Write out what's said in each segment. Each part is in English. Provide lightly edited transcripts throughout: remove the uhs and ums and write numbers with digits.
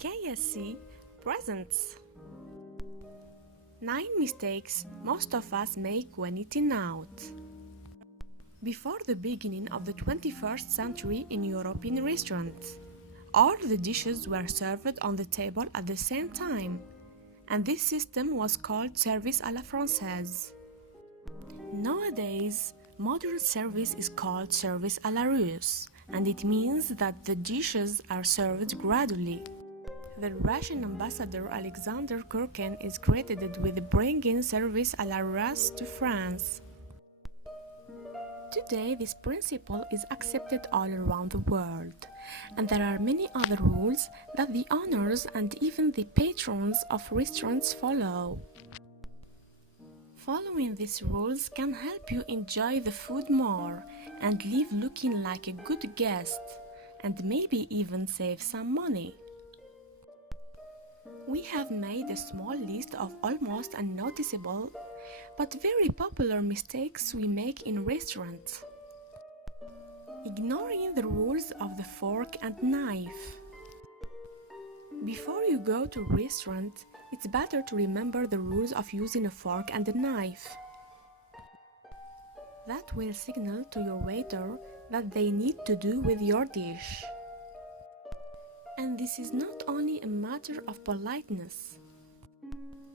KSC presents 9 mistakes most of us make when eating out. Before the beginning of the 21st century in European restaurants, all the dishes were served on the table at the same time, and this system was called service à la française. Nowadays, modern service is called service à la russe, and it means that the dishes are served gradually. The Russian ambassador Alexander Kurkin is credited with bringing service à la russe to France. Today, this principle is accepted all around the world, and there are many other rules that the owners and even the patrons of restaurants follow. Following these rules can help you enjoy the food more and leave looking like a good guest, and maybe even save some money. We have made a small list of almost unnoticeable but very popular mistakes we make in restaurants. Ignoring the rules of the fork and knife. Before you go to a restaurant, it's better to remember the rules of using a fork and a knife. That will signal to your waiter that they need to do with your dish. And this is not only a matter of politeness.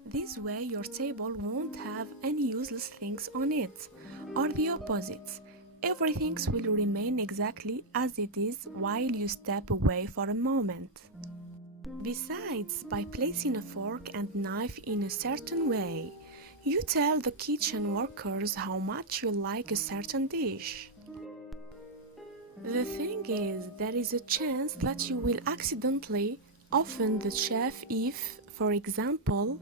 This way your table won't have any useless things on it, or the opposite. Everything will remain exactly as it is while you step away for a moment. Besides, by placing a fork and knife in a certain way, you tell the kitchen workers how much you like a certain dish. The thing is, there is a chance that you will accidentally offend the chef if, for example,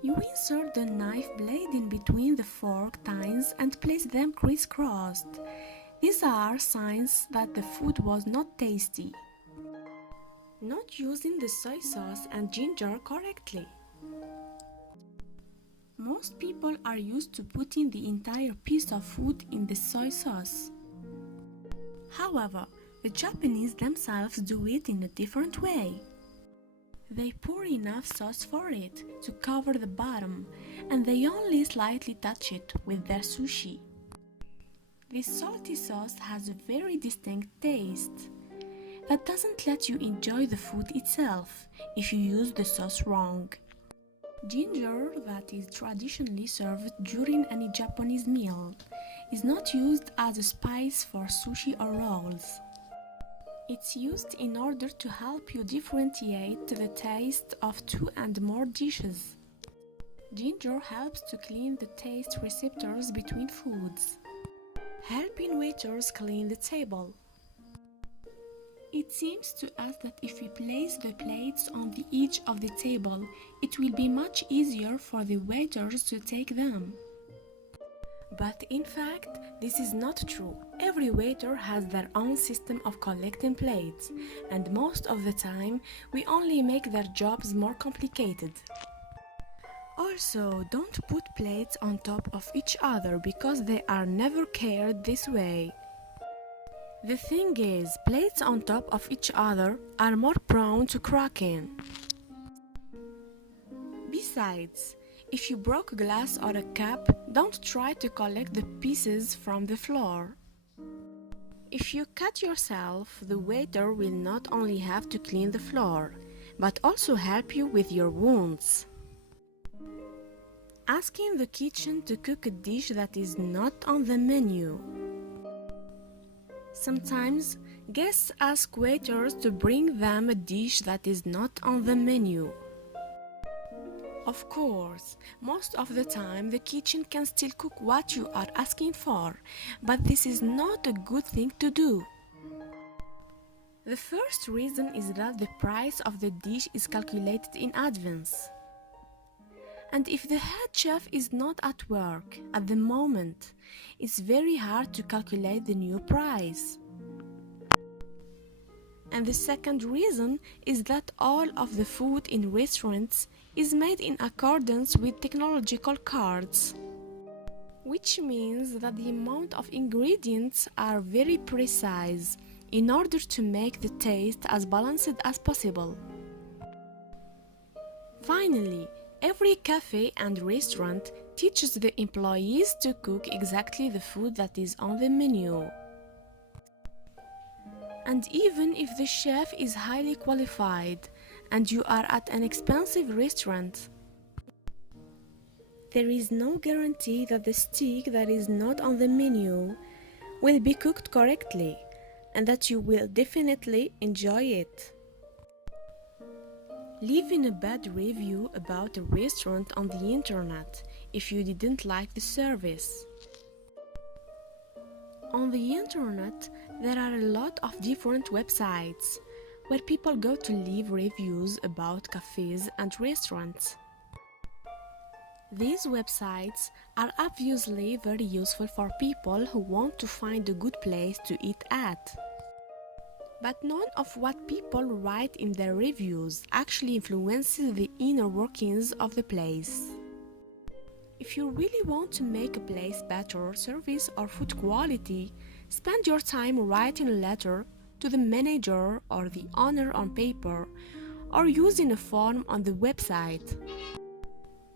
you insert the knife blade in between the fork tines and place them crisscrossed. These are signs that the food was not tasty. Not using the soy sauce and ginger correctly. Most people are used to putting the entire piece of food in the soy sauce. However, the Japanese themselves do it in a different way. They pour enough sauce for it to cover the bottom, and they only slightly touch it with their sushi. This salty sauce has a very distinct taste that doesn't let you enjoy the food itself if you use the sauce wrong. Ginger, that is traditionally served during any Japanese meal, is not used as a spice for sushi or rolls. It's used in order to help you differentiate the taste of two and more dishes. Ginger helps to clean the taste receptors between foods, helping waiters clean the table. It seems to us that if we place the plates on the edge of the table, it will be much easier for the waiters to take them. But in fact, this is not true. Every waiter has their own system of collecting plates, and most of the time, we only make their jobs more complicated. Also, don't put plates on top of each other because they are never cared this way. The thing is, plates on top of each other are more prone to cracking. Besides, if you broke glass or a cup, don't try to collect the pieces from the floor. If you cut yourself, the waiter will not only have to clean the floor, but also help you with your wounds. Asking the kitchen to cook a dish that is not on the menu. Sometimes, guests ask waiters to bring them a dish that is not on the menu. Of course, most of the time the kitchen can still cook what you are asking for, but this is not a good thing to do. The first reason is that the price of the dish is calculated in advance. And if the head chef is not at work at the moment, it's very hard to calculate the new price. And the second reason is that all of the food in restaurants is made in accordance with technological cards, which means that the amount of ingredients are very precise in order to make the taste as balanced as possible. Finally, every cafe and restaurant teaches the employees to cook exactly the food that is on the menu. And even if the chef is highly qualified and you are at an expensive restaurant, there is no guarantee that the steak that is not on the menu will be cooked correctly and that you will definitely enjoy it. Leaving a bad review about a restaurant on the internet if you didn't like the service. On the internet, there are a lot of different websites where people go to leave reviews about cafes and restaurants. These websites are obviously very useful for people who want to find a good place to eat at. But none of what people write in their reviews actually influences the inner workings of the place. If you really want to make a place better service or food quality, spend your time writing a letter to the manager or the owner on paper or using a form on the website.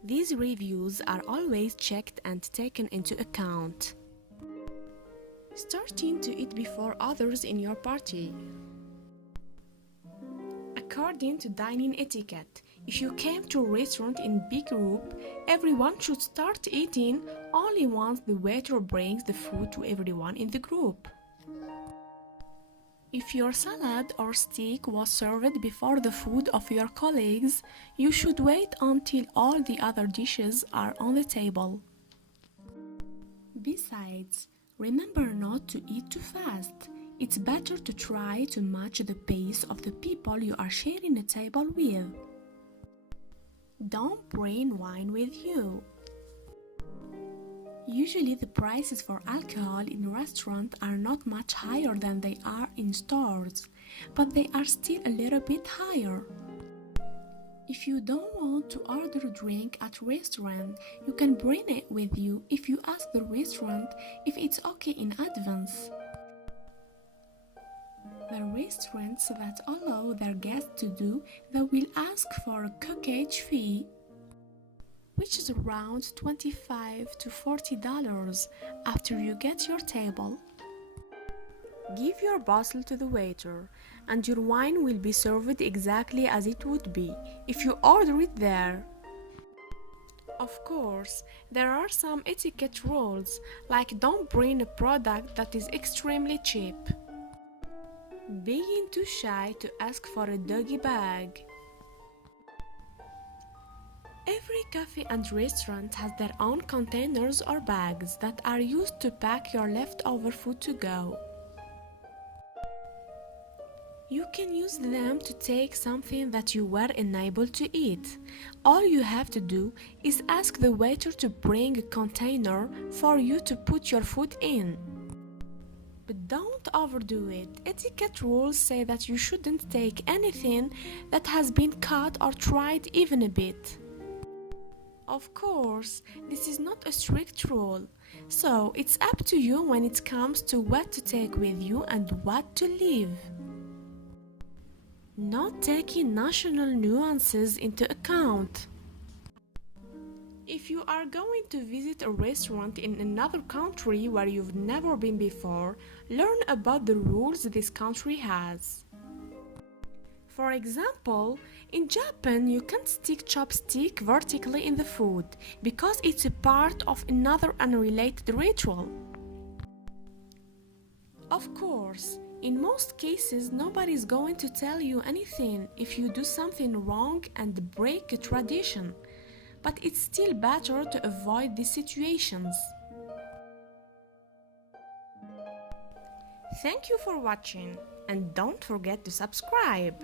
These reviews are always checked and taken into account. Starting to eat before others in your party. According to dining etiquette, if you came to a restaurant in big group, everyone should start eating only once the waiter brings the food to everyone in the group. If your salad or steak was served before the food of your colleagues, you should wait until all the other dishes are on the table. Besides, remember not to eat too fast. It's better to try to match the pace of the people you are sharing a table with. Don't bring wine with you. Usually the prices for alcohol in restaurants are not much higher than they are in stores, but they are still a little bit higher. If you don't want to order a drink at a restaurant, you can bring it with you if you ask the restaurant if it's okay in advance. The restaurants that allow their guests to do that will ask for a cockage fee, which is around $25 to $40 after you get your table. Give your bottle to the waiter, and your wine will be served exactly as it would be if you order it there. Of course, there are some etiquette rules, like don't bring a product that is extremely cheap. Being too shy to ask for a doggie bag. Every cafe and restaurant has their own containers or bags that are used to pack your leftover food to go. You can use them to take something that you were unable to eat. All you have to do is ask the waiter to bring a container for you to put your food in. But don't overdo it. Etiquette rules say that you shouldn't take anything that has been cut or tried even a bit. Of course, this is not a strict rule, so it's up to you when it comes to what to take with you and what to leave. Not taking national nuances into account. If you are going to visit a restaurant in another country where you've never been before, learn about the rules this country has. For example, in Japan you can't stick chopstick vertically in the food because it's a part of another unrelated ritual. Of course, in most cases nobody's going to tell you anything if you do something wrong and break a tradition, but it's still better to avoid these situations. Thank you for watching, and don't forget to subscribe.